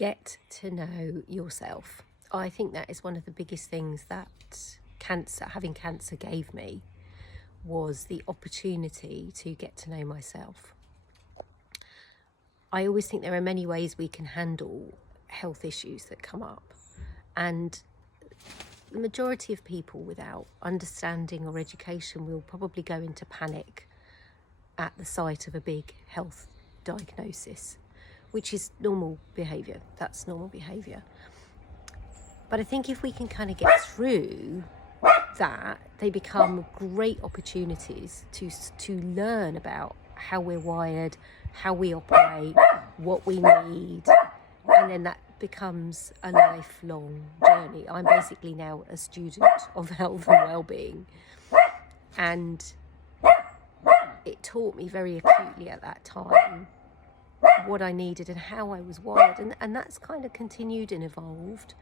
Get to know yourself. I think that is one of the biggest things that having cancer gave me, was the opportunity to get to know myself. I always think there are many ways we can handle health issues that come up, and the majority of people without understanding or education will probably go into panic at the sight of a big health diagnosis, which is normal behaviour. That's normal behaviour. But I think if we can kind of get through that, they become great opportunities to learn about how we're wired, how we operate, what we need, and then that becomes a lifelong journey. I'm basically now a student of health and well-being, and it taught me very acutely at that time what I needed and how I was wired, and that's kind of continued and evolved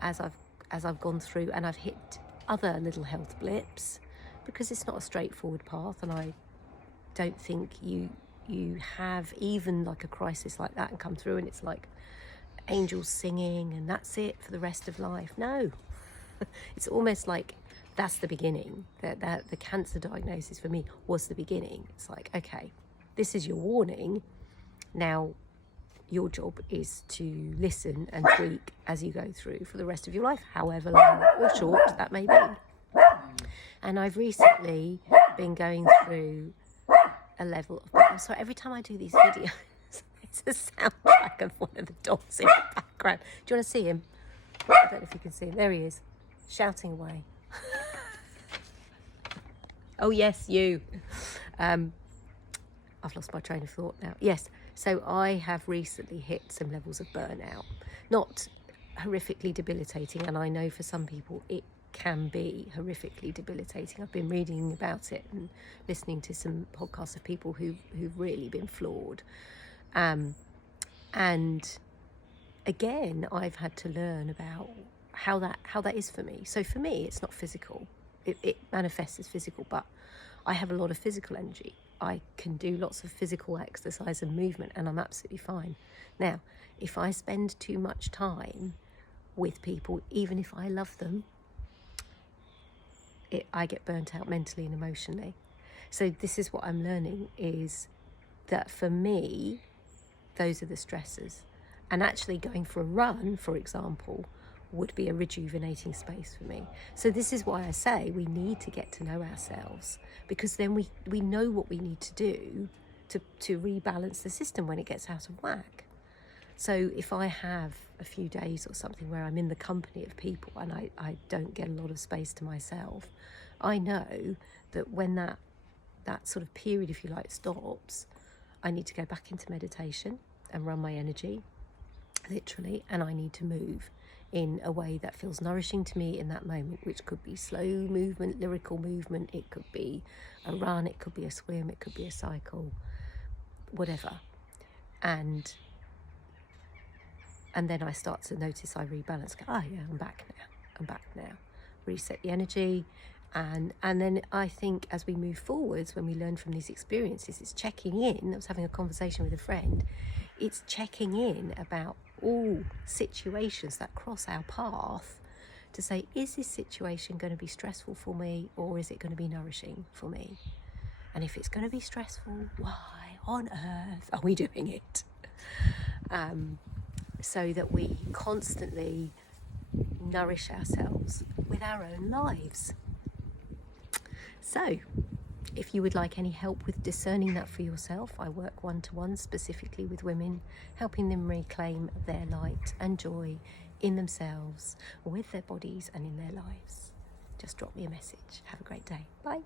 as I've gone through, and I've hit other little health blips, because it's not a straightforward path, and I don't think you have even like a crisis like that and come through and it's like angels singing and that's it for the rest of life. No. It's almost like that's the beginning. That the cancer diagnosis for me was the beginning. It's like, okay, this is your warning. Now your job is to listen and tweak as you go through for the rest of your life, however long or short that may be. And I've recently been going through a level of, I'm sorry, every time I do these videos, it's a soundtrack of one of the dogs in the background. Do you want to see him? I don't know if you can see him. There he is, shouting away. Oh yes, you. I've lost my train of thought now. Yes, so I have recently hit some levels of burnout. Not horrifically debilitating, and I know for some people it can be horrifically debilitating. I've been reading about it and listening to some podcasts of people who've really been floored. And again, I've had to learn about how that is for me. So for me, it's not physical. It manifests as physical, but I have a lot of physical energy. I can do lots of physical exercise and movement, and I'm absolutely fine. Now, if I spend too much time with people, even if I love them, I get burnt out mentally and emotionally. So this is what I'm learning, is that for me, those are the stressors. And actually going for a run, for example, would be a rejuvenating space for me. So this is why I say we need to get to know ourselves, because then we know what we need to do to rebalance the system when it gets out of whack. So if I have a few days or something where I'm in the company of people and I don't get a lot of space to myself, I know that when that sort of period, if you like, stops, I need to go back into meditation and run my energy, literally, and I need to move in a way that feels nourishing to me in that moment, which could be slow movement, lyrical movement, it could be a run, it could be a swim, it could be a cycle, whatever. And then I start to notice I rebalance, go, oh yeah, I'm back now. Reset the energy. And then I think as we move forwards, when we learn from these experiences, it's checking in. I was having a conversation with a friend. It's checking in about all situations that cross our path to say, is this situation going to be stressful for me, or is it going to be nourishing for me? And if it's going to be stressful, why on earth are we doing it? So that we constantly nourish ourselves with our own lives. So, if you would like any help with discerning that for yourself, I work one-to-one specifically with women, helping them reclaim their light and joy in themselves, with their bodies and in their lives. Just drop me a message. Have a great day. Bye.